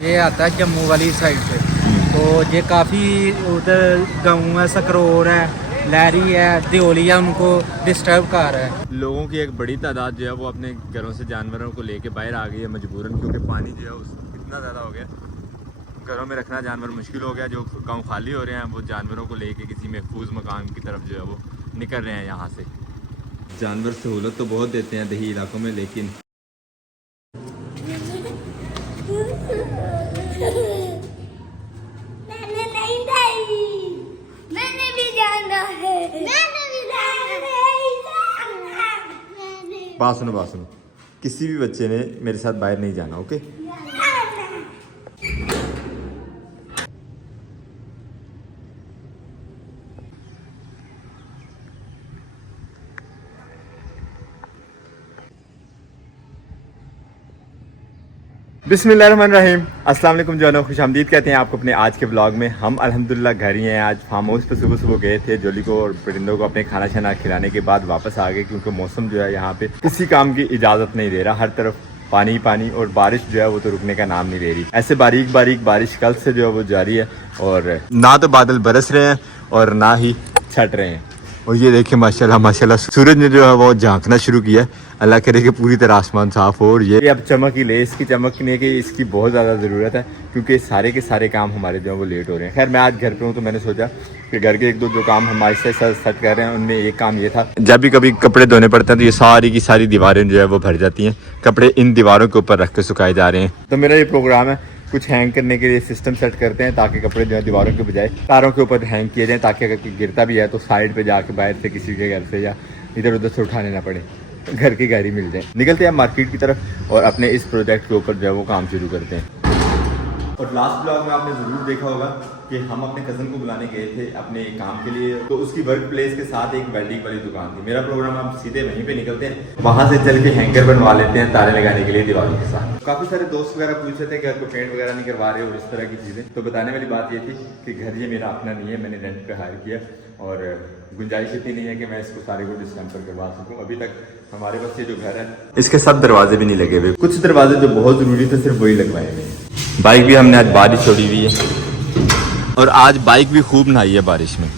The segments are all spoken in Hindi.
ये आता है जम्मू वाली साइड से, तो ये काफ़ी उधर गाँव है, सकरोर है, लहरी है, दियोली है, उनको डिस्टर्ब कर रहा है। लोगों की एक बड़ी तादाद जो है वो अपने घरों से जानवरों को लेके बाहर आ गई है मजबूरन, क्योंकि पानी जो है इतना ज़्यादा हो गया, घरों में रखना जानवर मुश्किल हो गया। जो गांव खाली हो रहे हैं वो जानवरों को लेके किसी महफूज मकान की तरफ जो है वो निकल रहे हैं यहाँ से। जानवर सहूलत तो बहुत देते हैं दही इलाकों में, लेकिन मैंने नहीं लाई, मैंने भी जाना है, मैंने भी जाना है। बात सुनो, किसी भी बच्चे ने मेरे साथ बाहर नहीं जाना, ओके? बिस्मिल्लाहिर्रहमानिर्रहीम, अस्सलाम वालेकुम जानो, खुशामदीद कहते हैं आपको अपने आज के ब्लॉग में। हम अल्हम्दुलिल्लाह घर ही हैं। आज फार्म हाउस पर सुबह गए थे, जोली को और परिंदों को अपने खाना शाना खिलाने के बाद वापस आ गए, क्योंकि मौसम जो है यहाँ पे किसी काम की इजाज़त नहीं दे रहा। हर तरफ पानी पानी और बारिश जो है वो तो रुकने का नाम नहीं ले रही। ऐसे बारीक बारीक बारिश कल से जो है वो जारी है, और ना तो बादल बरस रहे हैं और ना ही छट रहे हैं। और ये देखिए माशाल्लाह सूरज ने जो है वो झांकना शुरू किया है। अल्लाह करे कि पूरी तरह आसमान साफ हो। और ये अब चमक ही ले, इसकी चमकने की इसकी बहुत ज़्यादा ज़रूरत है, क्योंकि सारे के सारे काम हमारे जो है वो लेट हो रहे हैं। खैर मैं आज घर पे हूँ, तो मैंने सोचा कि घर के एक दो जो काम हम आहिस्ता आहिस्ता सेट कर रहे हैं, उनमें एक काम ये था, जब भी कभी कपड़े धोने पड़ते हैं तो ये सारी की सारी दीवारें जो है वो भर जाती हैं। कपड़े इन दीवारों के ऊपर रख के सुखाए जा रहे हैं। तो मेरा ये प्रोग्राम है, कुछ हैंग करने के लिए सिस्टम सेट करते हैं, ताकि कपड़े जो है दीवारों के बजाय तारों के ऊपर हैंग किए जाएं, ताकि अगर कोई गिरता भी है तो साइड पे जाके बाहर से किसी के घर से या इधर उधर से उठाने ना पड़े, घर की गाड़ी मिल जाए। निकलते हैं मार्केट की तरफ और अपने इस प्रोजेक्ट के ऊपर जो है वो काम शुरू करते हैं। और लास्ट ब्लॉग में आपने ज़रूर देखा होगा कि हम अपने कज़न को बुलाने गए थे अपने काम के लिए, तो उसकी वर्क प्लेस के साथ एक वेल्डिंग वाली दुकान थी। मेरा प्रोग्राम हम सीधे वहीं पे निकलते हैं, वहाँ से चल के हैंगर बनवा लेते हैं तारे लगाने के लिए दीवारों के साथ। काफ़ी सारे दोस्त वगैरह पूछ रहे थे कि घर को पेंट वगैरह नहीं करवा रहे और इस तरह की चीज़ें। तो बताने वाली बात ये थी कि घर ये मेरा अपना नहीं है, मैंने रेंट पे हायर किया, और गुंजाइश इतनी नहीं है कि मैं इसको सारे को डिस्टेंपर करवा सकूँ। अभी तक हमारे पास ये जो घर है इसके सब दरवाजे भी नहीं लगे हुए, कुछ दरवाजे जो बहुत ज़रूरी थे सिर्फ वही लगवाए हुए हैं। बाइक भी हमने आज बारिश छोड़ी हुई है, और आज बाइक भी खूब नहाई है बारिश में।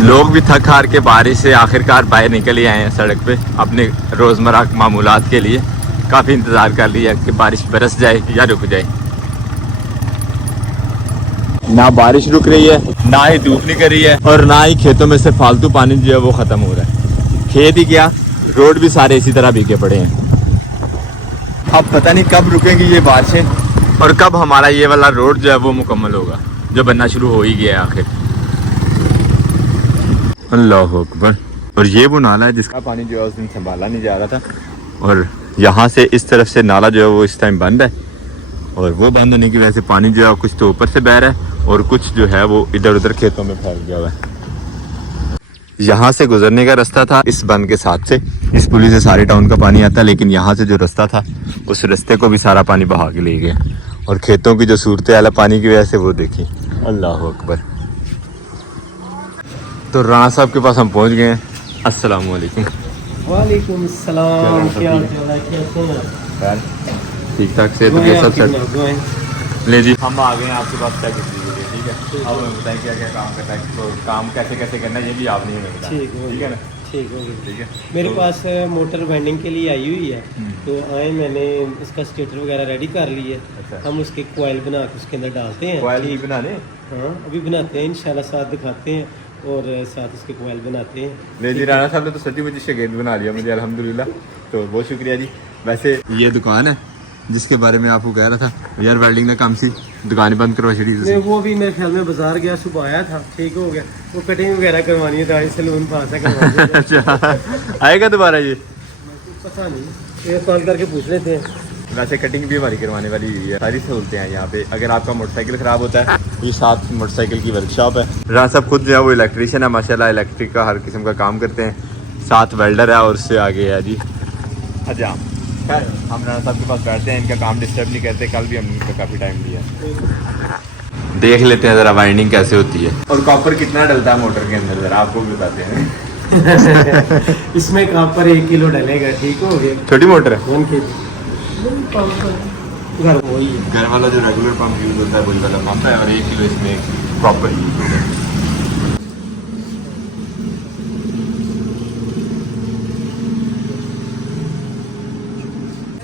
लोग भी थक हार के बारिश से आखिरकार बाहर निकल ही आए हैं सड़क पे अपने रोज़मर्रा मामूलात के लिए। काफ़ी इंतज़ार कर लिया कि बारिश बरस जाए या रुक जाए। ना बारिश रुक रही है, ना ही धूप निकल रही है, और ना ही खेतों में से फालतू पानी जो है वो ख़त्म हो रहा है। खेत ही क्या, रोड भी सारे इसी तरह भीगे पड़े हैं। अब पता नहीं कब रुकेंगी ये बारिशें और कब हमारा ये वाला रोड जो है वो मुकम्मल होगा, जो बनना शुरू हो ही गया है आखिर। अल्लाह अकबर। और ये वो नाला है जिसका पानी जो है उस दिन संभाला नहीं जा रहा था, और यहाँ से इस तरफ से नाला जो है वो इस टाइम बंद है, और वो बंद होने की वजह से पानी जो है कुछ तो ऊपर से बह रहा है और कुछ जो है वो इधर उधर खेतों में फैल गया हुआ है। यहाँ से गुजरने का रास्ता था इस बंद के साथ से, इस पुली से सारे टाउन का पानी आता है, लेकिन यहाँ से जो रास्ता था उस रास्ते को भी सारा पानी बहा के ले गया, और खेतों की जो सूरत हाल है पानी की वजह से वो देखी। अल्लाह अकबर। तो राणा साहब के पास हम पहुँच गए हैं। अस्सलाम वालेकुम। वालेकुम सलाम, क्या हाल है, कैसे हैं? ठीक ठाक से? तो ये सब सेट ले जी, हम आ गए हैं आपके पास क्या किसी के लिए, ठीक है? अब हमें बताएं क्या क्या काम करना है, तो काम कैसे कैसे करना है ये भी आपने हमें बताया, ठीक है ना? ठीक हो गया। ठीक है। मेरे तो पास मोटर वेंडिंग के लिए आई हुई है, तो आए मैंने इसका स्टेटर वगैरह रेडी कर ली है। अच्छा। हम उसके कोयल बना के उसके अंदर डालते हैं। कोयल ही बनाने? हाँ अभी बनाते हैं इंशाल्लाह, साथ दिखाते हैं और साथ उसके कोयल बनाते हैं। ले जी, राणा साहब ने तो सच्ची मुझे शगेद बना लिया मुझे, अल्हम्दुलिल्लाह, तो बहुत शुक्रिया जी। वैसे ये दुकान है जिसके बारे में आपको कह रहा था यार, वेल्डिंग का काम सी दुकान बंद करवा छड़ी। नहीं वो भी मेरे ख्याल में बाजार गया, सुबह आया था, ठीक हो गया। वो कटिंग वगैरह करवानी है, दाढ़ी सैलून पास है करवानी है। अच्छा, आएगा दोबारा ये? पता नहीं, ये कॉल करके पूछ लेते हैं। वैसे कटिंग भी हमारी करवाने वाली हुई है, सारी सहूलतें हैं यहाँ पे। अगर आपका मोटरसाइकिल ख़राब होता है, ये साथ मोटरसाइकिल की वर्कशॉप है। राणा साहब खुद जो है वो इलेक्ट्रीशियन है माशाल्लाह, इलेक्ट्रिक का हर किस्म का काम करते हैं, साथ वेल्डर है और उससे आगे है जी अच्छा। खैर हम राणा साहब के पास बैठते हैं, इनका काम डिस्टर्ब नहीं करते। कल भी हमने इनको काफ़ी टाइम दिया, देख लेते हैं ज़रा वाइंडिंग कैसे होती है और कॉपर कितना डलता है मोटर के अंदर, ज़रा आपको भी बताते हैं। इसमें कॉपर 1 किलो डलेगा, ठीक हो गया। छोटी मोटर है? 1 kg। घर वही है। घर वाला जो रेगुलर पंप यूज होता है वही वाला पंप है और 1 किलो इसमें प्रॉपर यूज होता है।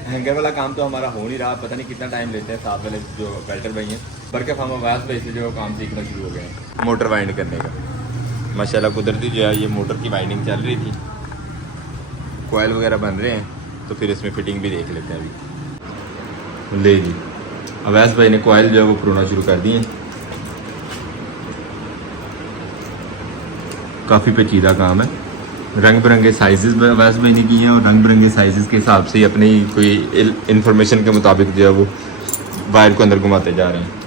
हैंगर वाला काम तो हमारा हो नहीं रहा, पता नहीं कितना टाइम लेते हैं साथ वाले जो वेल्डर भाई हैं। बरकत हम आवाज़ पे से जो काम सीखना शुरू हो गए हैं मोटर वाइंड करने का। माशाल्लाह कुदरती जो है ये मोटर की वाइंडिंग चल रही थी, कोयल वगैरह बन रहे हैं, तो फिर इसमें फिटिंग भी देख लेते हैं अभी। ले जी अवैस भाई ने कोयल जो है वो पुराना शुरू कर दिए। काफ़ी पेचीदा काम है, रंग बिरंगे साइजेस अवैस भाई ने किए हैं और रंग बिरंगे साइजेस के हिसाब से अपनी कोई इंफॉर्मेशन के मुताबिक जो है वो वायर को अंदर घुमाते जा रहे हैं।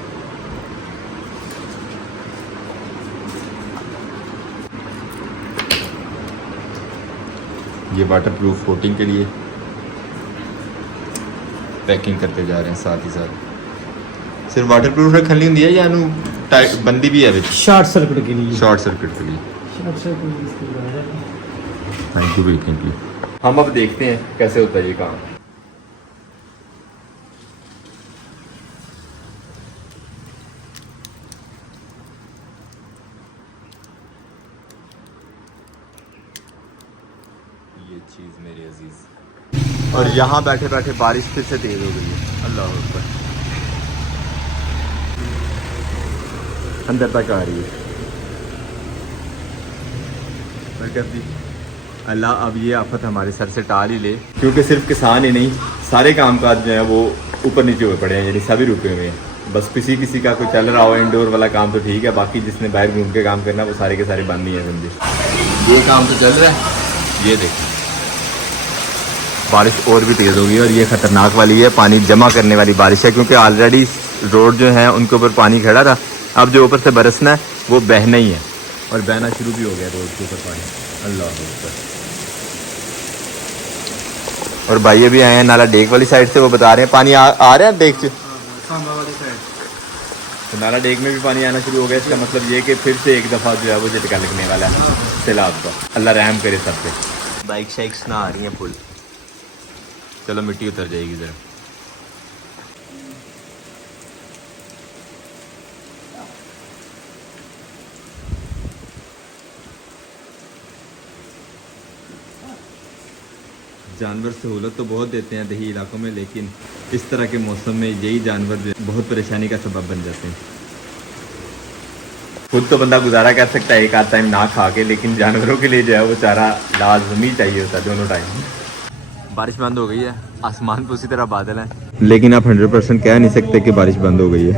ये वाटर प्रूफ कोटिंग के लिए पैकिंग करते जा रहे हैं। साथ ही साथ सिर्फ वाटर प्रूफ रखनी होंगी है या टाइट बंदी भी है विच शॉर्ट सर्किट के लिए। शॉर्ट सर्किट के लिए। थैंक यू भाई, थैंक यू। हम अब देखते हैं कैसे होता है ये काम। ये चीज़ मेरे अजीज। और यहाँ बैठे बैठे बारिश फिर से तेज हो गई है। अल्लाह अकबर, अंदर तक आ रही है। अल्लाह अब ये आफत हमारे सर से टाल ही ले, क्योंकि सिर्फ किसान ही नहीं सारे कामकाज जो है वो ऊपर नीचे हुए पड़े हैं, यानी सभी रुके हुए हैं। बस किसी का कोई चल रहा हो इंडोर वाला काम तो ठीक है, बाकी जिसने बाहर घूम के काम करना वो सारे के सारे बंद ही हैं समझे। ये काम तो चल रहा है। ये देखें बारिश और भी तेज़ होगी और ये ख़तरनाक वाली है, पानी जमा करने वाली बारिश है, क्योंकि ऑलरेडी रोड जो है उनके ऊपर पानी खड़ा था। अब जो ऊपर से बरसना है वो बहना ही है और बहना शुरू भी हो गया रोड के ऊपर पानी। अल्लाह अकबर। और भाई ये भी आए हैं नाला डेक वाली साइड से, वो बता रहे हैं पानी आ रहा है डेक से, वाली साइड। तो नाला डेक में भी पानी आना शुरू हो गया। इसका मतलब ये कि फिर से एक दफ़ा जो है वो झटका लगने वाला है सैलाब का। अल्लाह रहम करे सब पे। बाइक शाइक्स ना आ रही हैं फुल, चलो मिट्टी उतर जाएगी ज़रा। जानवर सहूलत तो बहुत देते हैं दही इलाकों में, लेकिन इस तरह के मौसम में यही जानवर बहुत परेशानी का सबब बन जाते हैं। खुद तो बंदा गुजारा कर सकता है एक आध टाइम ना खा के, लेकिन जानवरों के लिए जो है वो चारा लाजमी चाहिए होता है दोनों टाइम। बारिश बंद हो गई है, आसमान पर उसी तरह बादल है, लेकिन आप 100% कह नहीं सकते कि बारिश बंद हो गई है।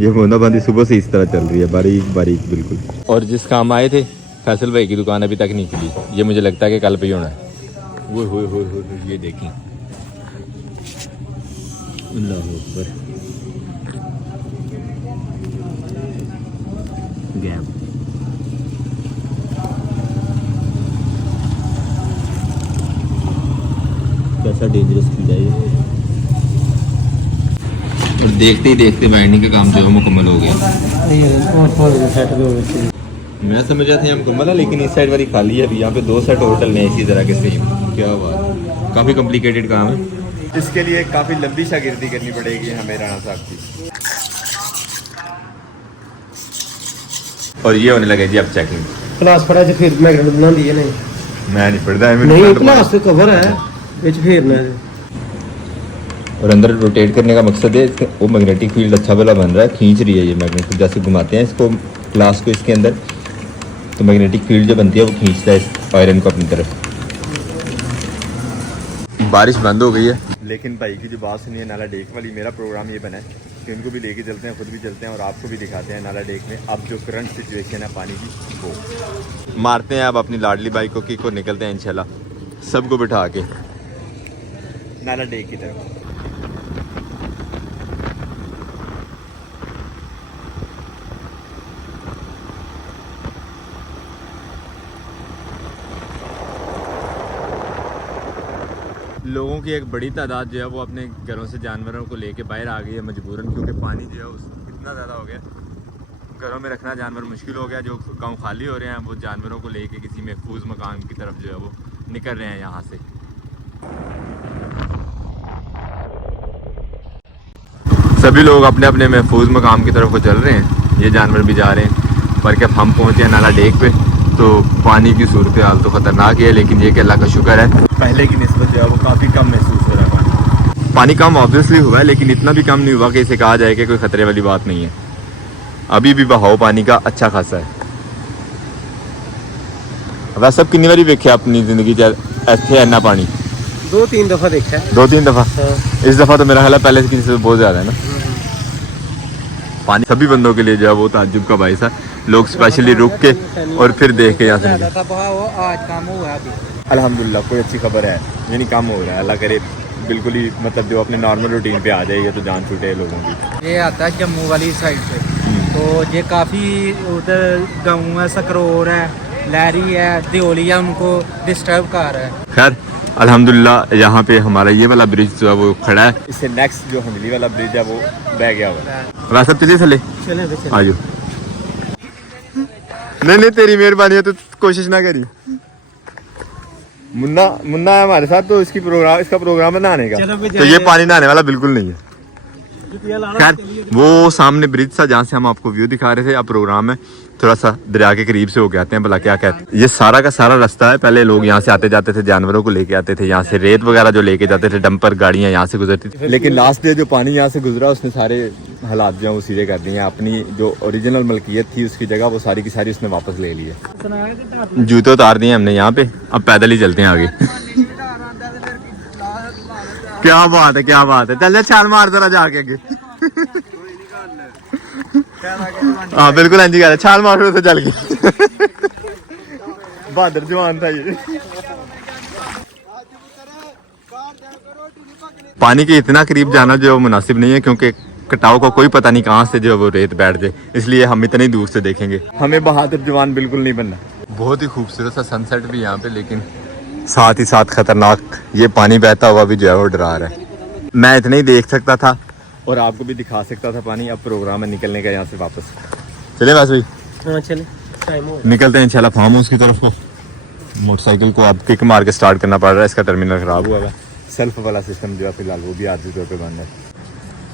ये बूंदाबांदी सुबह से इस तरह चल रही है, बारीक बारीक बिल्कुल। और जिस काम आए थे फैसल भाई की दुकान अभी तक नहीं खुली, ये मुझे लगता है कि कल पे ही होना है। वो हो ये देखें, अल्लाह अकबर। गैप कैसा डेंजरस खुल जाए। और देखते ही देखते बाइंडिंग का काम जो है मुकम्मल हो गया। मैं समझ रहा था यहाँ मुकम्मल है, लेकिन इस साइड वाली खाली है। अभी यहाँ पे 2 सेट और डलने हैं इसी तरह के सेम। क्या बात, काफ़ी कॉम्प्लिकेटेड काम है। इसके लिए काफ़ी लंबी शागिर्दी करनी पड़ेगी हमें राणा साहब की। और ये होने लगे जी अब चेकिंग। क्लास पढ़ा जो फिर मैग्नेट बना दिए नहीं, मैं नहीं पढ़ता नहीं क्लास तो कवर है विच फेरना है। और अंदर रोटेट करने का मकसद है वो मैग्नेटिक फील्ड अच्छा वाला बन रहा है, खींच रही है ये मैग्नेट। जैसे घुमाते हैं इसको ग्लास को इसके अंदर, तो मैग्नेटिक फील्ड जो बनती है वो खींचता है इस आयरन को अपनी तरफ। बारिश बंद हो गई है, लेकिन भाई की जो बात सुनी है नाला डेक वाली, मेरा प्रोग्राम ये बना है कि उनको भी लेके चलते हैं, खुद भी चलते हैं और आपको भी दिखाते हैं नाला डेक में अब जो करंट सिचुएशन है पानी की वो मारते हैं। अब अपनी लाडली बाइक को किक को निकलते हैं इंशाल्लाह सबको बिठा के नाला डेक की तरफ। लोगों की एक बड़ी तादाद जो है वो अपने घरों से जानवरों को लेके बाहर आ गई है मजबूरन, क्योंकि पानी जो है इतना ज़्यादा हो गया, घरों में रखना जानवर मुश्किल हो गया। जो गांव खाली हो रहे हैं वो जानवरों को लेके किसी महफूज मकान की तरफ जो है वो निकल रहे हैं यहाँ से। सभी लोग अपने अपने महफूज मकाम की तरफ को चल रहे हैं, ये जानवर भी जा रहे हैं। पर अब हम पहुँचे हैं नाला डेक पे, तो पानी की सूरत हाल तो ख़तरनाक ही है, लेकिन ये कि अल्लाह का शुक्र है पहले की निस्बत जो है वो काफ़ी कम महसूस हो रहा है। पानी कम ऑब्वियसली हुआ है, लेकिन इतना भी कम नहीं हुआ कि इसे कहा जाए कि कोई ख़तरे वाली बात नहीं है। अभी भी बहाव पानी का अच्छा खासा है। वैसे सब कितनी बारी देखा अपनी ज़िंदगी ऐसे इन्ना पानी? 2-3 दफ़ा देखा है। 2-3 दफ़ा। इस दफ़ा तो मेरा ख्याल है पहले से किसी से बहुत ज़्यादा है ना। पानी सभी बंदों के लिए जो है वो ताज्जुब का बाइस है। लोग स्पेशली रुक के और फिर देख के यहाँ से निकले। आज काम हुआ है अभी अल्हम्दुलिल्लाह कोई अच्छी खबर है, यानी काम हो रहा है। अल्लाह करे बिल्कुल ही मतलब जो अपने नॉर्मल रूटीन पे आ जाएगी तो जान छूटे लोगों की। ये आता है जम्मू वाली साइड से, तो ये काफ़ी उधर गाँव है, सकरोर है, लहरी है, दियोलिया उनको डिस्टर्ब कर रहा है। खैर अल्हम्दुलिल्लाह यहाँ पे हमारा ये वाला ब्रिज जो है वो खड़ा है। इससे नेक्स्ट जो हमली वाला ब्रिज है वो बह गया हुआ है। वैसे चलिए चले आजो। नहीं तेरी मेहरबानी है, तो कोशिश ना करी। मुन्ना है हमारे साथ, तो इसका प्रोग्राम है नहाने का, तो ये पानी नहाने वाला बिल्कुल नहीं है। खैर वो सामने ब्रिज था जहाँ से हम आपको व्यू दिखा रहे थे। अब प्रोग्राम है थोड़ा सा दरिया के करीब से होके आते हैं, भला क्या कहते हैं। ये सारा का सारा रास्ता है, पहले लोग यहाँ से आते जाते थे, जानवरों को लेके आते थे, यहाँ से रेत वगैरह जो लेके जाते थे, डंपर गाड़ियाँ यहाँ से गुजरती थी। लेकिन लास्ट डे जो पानी यहाँ से गुजरा उसने सारे हालात जो वो सीधे कर दिए। अपनी जो ओरिजिनल मलकियत थी उसकी जगह वो सारी की सारी उसने वापस ले ली है। जूते उतार दिए हमने यहाँ पे, अब पैदल ही चलते हैं आगे। क्या बात है, चल छाल मार जरा जाके आगे। हाँ बिल्कुल अंजी कह छाल मारो तो चल गई। बहादुर जवान था ये। पानी के इतना करीब जाना जो मुनासिब नहीं है, क्योंकि कटाव को कोई पता नहीं कहाँ से जो वो रेत बैठ जाए, इसलिए हम इतनी दूर से देखेंगे। हमें बहादुर जवान बिल्कुल नहीं बनना। बहुत ही खूबसूरत सा सनसेट भी यहाँ पे, लेकिन साथ ही साथ खतरनाक ये पानी बहता हुआ भी जो है वो डरा रहा है। मैं इतना ही देख सकता था और आपको भी दिखा सकता था पानी। अब प्रोग्राम है निकलने का यहाँ से वापस। चले वैसे भाई? हाँ चले, टाइम हो निकलते हैं इंशाल्लाह फार्म हाउस की तरफ को। मोटरसाइकिल को अब किक मार के स्टार्ट करना पड़ रहा है, इसका टर्मिनल ख़राब हुआ है। सेल्फ वाला सिस्टम जो है फिलहाल वो भी आर्जी तौर पर बंद है।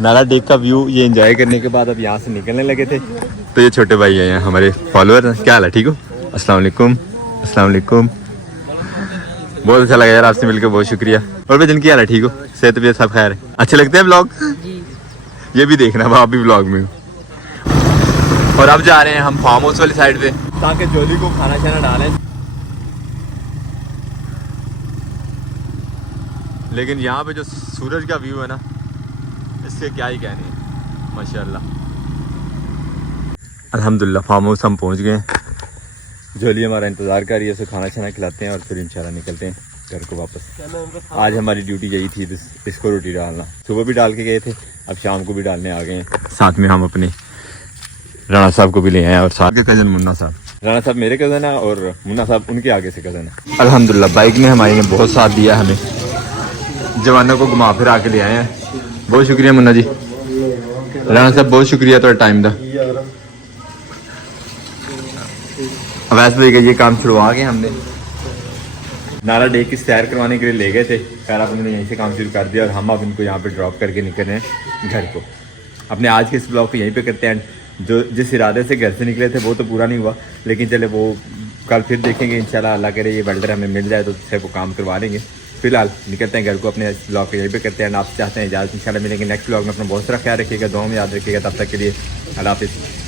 नाला डेक का व्यू ये एंजॉय करने के बाद अब यहाँ से निकलने लगे थे, तो ये छोटे भाई हैं हमारे फॉलोअर। क्या हाल है, ठीक हो? अस्सलाम वालेकुम। अस्सलाम वालेकुम। बहुत अच्छा लगा यार आपसे मिलकर, बहुत शुक्रिया। और भाई जिनकी हाल है, ठीक हो? सेहत भी सब खैर है? अच्छे लगते हैं ब्लॉग? ये भी देखना आप भी ब्लॉग में। और अब जा रहे हैं हम फार्म हाउस वाली साइड पे, ताकि जोली को खाना शाना डालें। लेकिन यहाँ पे जो सूरज का व्यू है ना, इसके क्या ही कहने हैं, माशाल्लाह। अल्हम्दुलिल्लाह फार्म हाउस हम पहुँच गए। जोली हमारा इंतज़ार कर रही है, उसे खाना शाना खिलाते हैं और फिर इंशाल्लाह निकलते हैं घर को वापस। आज हमारी ड्यूटी यही थी, इसको रोटी डालना। सुबह भी डाल के गए थे, अब शाम को भी डालने आ गए हैं। साथ में हम अपने राणा साहब को भी ले आए हैं, और साथ के कज़न मुन्ना साहब। राणा साहब मेरे कज़न है और मुन्ना साहब उनके आगे से कज़न है। अल्हम्दुलिल्लाह बाइक ने हमारी ने बहुत साथ दिया, हमें जवानों को घुमा फिरा के ले आए हैं। बहुत शुक्रिया मुन्ना जी, राणा साहब बहुत शुक्रिया थोड़ा टाइम का। वैसे भाई का ये काम छुड़वा के हमने नाला डेक की सैर करवाने के लिए ले गए थे। खैर अब उन्होंने यहीं से काम शुरू कर दिया और हम अब इनको यहाँ पे ड्रॉप करके निकल रहे हैं घर को। अपने आज के इस ब्लॉग को यहीं पे करते हैं। जो जिस इरादे से घर से निकले थे वो तो पूरा नहीं हुआ, लेकिन चले वो कल फिर देखेंगे इंशाल्लाह। अल्लाह करे ये वेल्डर हमें मिल जाए तो उससे वो काम करवा लेंगे। फिलहाल निकलते हैं घर को, अपने ब्लॉग को यहीं पे करते हैं। आपसे चाहते हैं इजाज़त, इंशाल्लाह मिलेंगे नेक्स्ट ब्लॉग में। अपना बहुत सारा ख्याल रखिएगा, दुआ में याद रखिएगा। तब तक के लिए अल्लाह हाफिज़।